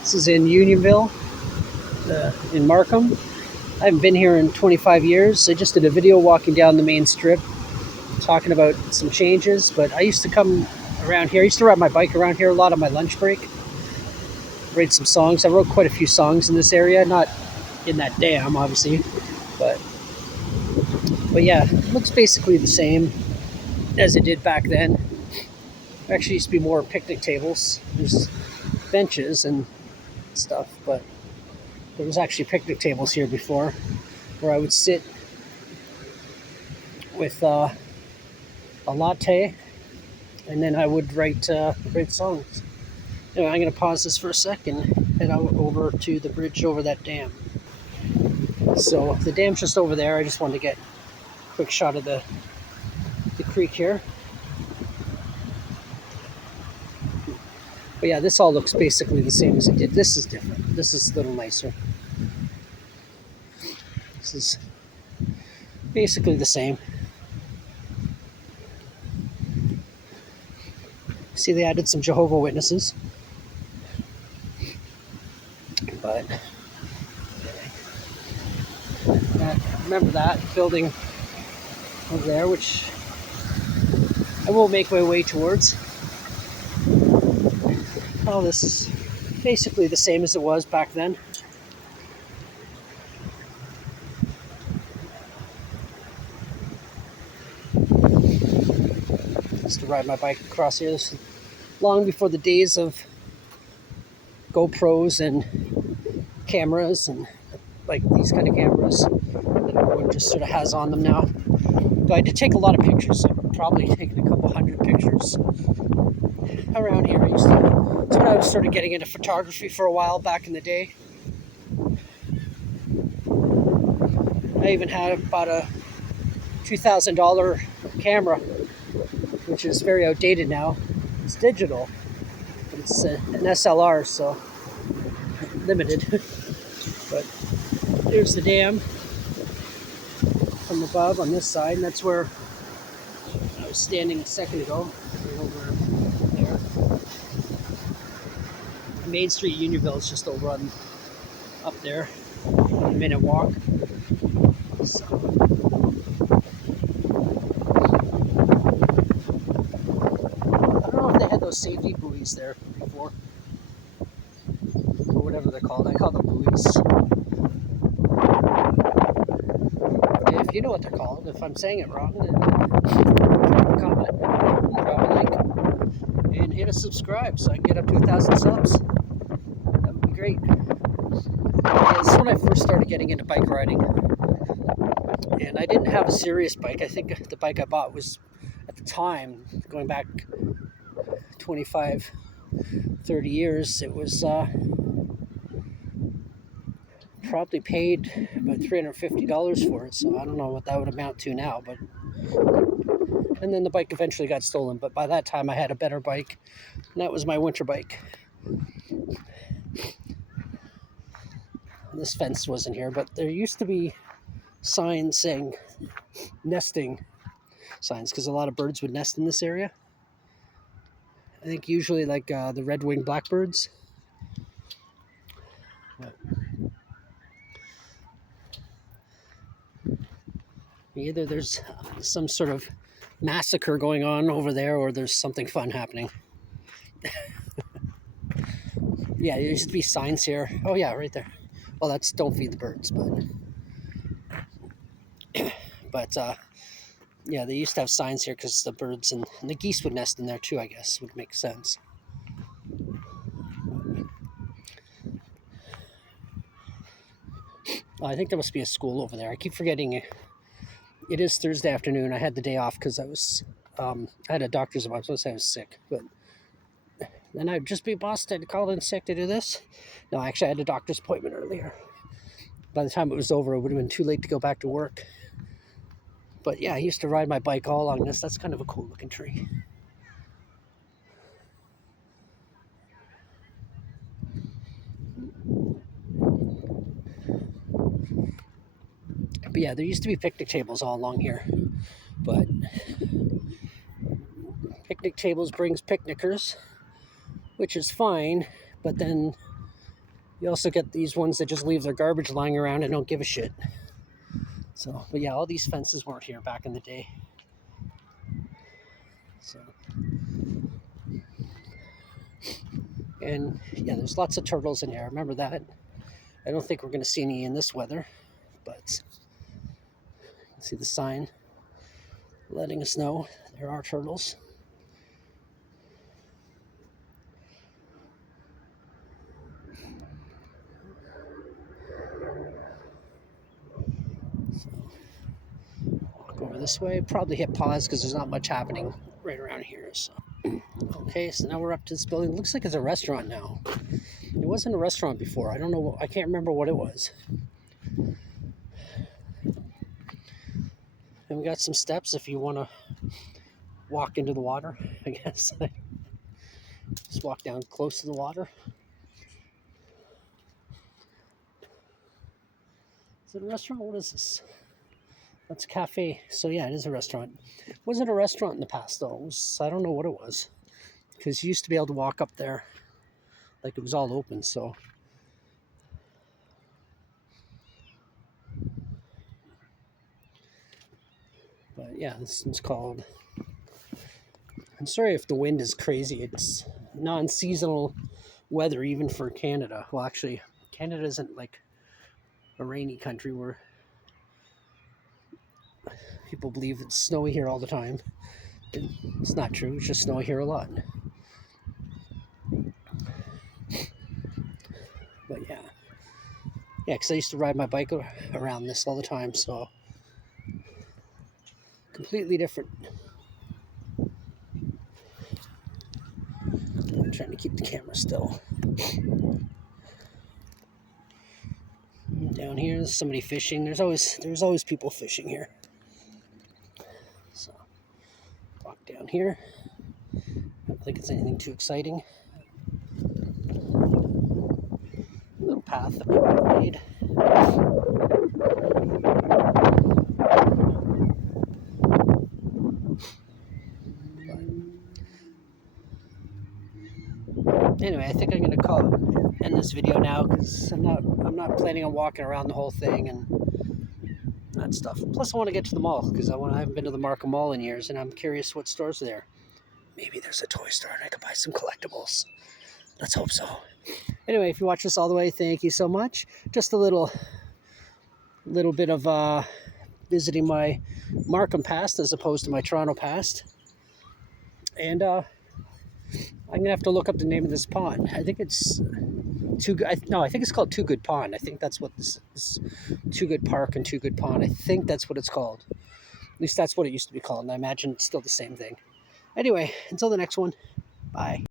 This is in Unionville, in Markham. I haven't been here in 25 years. I just did a video walking down the main strip talking about some changes, but I used to come around here. I used to ride my bike around here a lot on my lunch break. Write some songs. I wrote quite a few songs in this area, not in that dam, obviously, but yeah, it looks basically the same as it did back then. There actually used to be more picnic tables. There's benches and stuff, but there was actually picnic tables here before where I would sit with a latte, and then I would write songs. Anyway, I'm going to pause this for a second and head out over to the bridge over that dam. So the dam's just over there. I just wanted to get a quick shot of the creek here. But yeah, this all looks basically the same as it did. This is different. This is a little nicer. This is basically the same. See, they added some Jehovah's Witnesses. But remember that building over there, which I will make my way towards. Oh, this is basically the same as it was back then. Just to ride my bike across here. This is long before the days of GoPros and cameras and like these kind of cameras that everyone just sort of has on them now. But I did take a lot of pictures. I've probably taken a couple hundred pictures around here. That's when I was sort of getting into photography for a while back in the day. I even had about a $2,000 camera, which is very outdated now. It's digital, but it's an SLR, so limited. But there's the dam from above on this side, and that's where I was standing a second ago, over there. Main Street, Unionville is just over on up there, a minute walk. So. I don't know if they had those safety buoys there before, or whatever they're called. I call them buoys. If you know what they're called, if I'm saying it wrong, then drop a comment, drop a like, and hit a subscribe so I can get up to 1,000 subs. That would be great. Yeah, this is when I first started getting into bike riding, and I didn't have a serious bike. I think the bike I bought was, at the time, going back 25, 30 years, it was probably paid about $350 for it, so I don't know what that would amount to now. But and then the bike eventually got stolen, but by that time I had a better bike, and that was my winter bike. This fence wasn't here, but there used to be signs saying nesting signs, because a lot of birds would nest in this area. I think usually like the red-winged blackbirds. Either there's some sort of massacre going on over there, or there's something fun happening. Yeah, there used to be signs here. Oh yeah, right there. Well, that's don't feed the birds, but yeah, they used to have signs here because the birds and the geese would nest in there too, I guess. Would make sense. I think there must be a school over there. I keep forgetting it. It is Thursday afternoon. I had the day off because I was, I had a doctor's appointment. I was supposed to say I was sick, but then I'd just be busted, called in sick to do this. No, actually, I had a doctor's appointment earlier. By the time it was over, it would have been too late to go back to work. But yeah, I used to ride my bike all along this. That's kind of a cool looking tree. But yeah, there used to be picnic tables all along here. But picnic tables brings picnickers. which is fine, but then you also get these ones that just leave their garbage lying around and don't give a shit. So, but yeah, all these fences weren't here back in the day. So, and yeah, there's lots of turtles in here. I remember that. I don't think we're going to see any in this weather, but see the sign letting us know there are turtles. So, walk over this way. Probably hit pause because there's not much happening right around here. So, okay, so now we're up to this building. It looks like it's a restaurant now. It wasn't a restaurant before. I don't know. I can't remember what it was. And we got some steps if you want to walk into the water, I guess. Just walk down close to the water. Is it a restaurant? What is this? That's a cafe. So yeah, it is a restaurant. It wasn't a restaurant in the past though. I don't know what it was. Because you used to be able to walk up there like it was all open, so. But yeah, this one's called, I'm sorry if the wind is crazy. It's non-seasonal weather even for Canada. Well, actually, Canada isn't like a rainy country where people believe it's snowy here all the time. It's not true. It's just snowy here a lot. But yeah, because I used to ride my bike around this all the time, so completely different. I'm trying to keep the camera still. Down here, there's somebody fishing. There's always people fishing here. So walk down here. I don't think it's anything too exciting. A little path that people made. Anyway, I think I'm gonna end this video now because I'm not planning on walking around the whole thing and that stuff. Plus, I want to get to the mall because I haven't been to the Markham Mall in years, and I'm curious what stores are there. Maybe there's a toy store and I could buy some collectibles. Let's hope so. Anyway, if you watch this all the way, thank you so much. Just a little bit of visiting my Markham past as opposed to my Toronto past, and I'm gonna have to look up the name of this pond. I think it's I think it's called Toogood Pond. I think that's what this Toogood Park and Toogood Pond. I think that's what it's called. At least that's what it used to be called, and I imagine it's still the same thing. Anyway, until the next one, bye.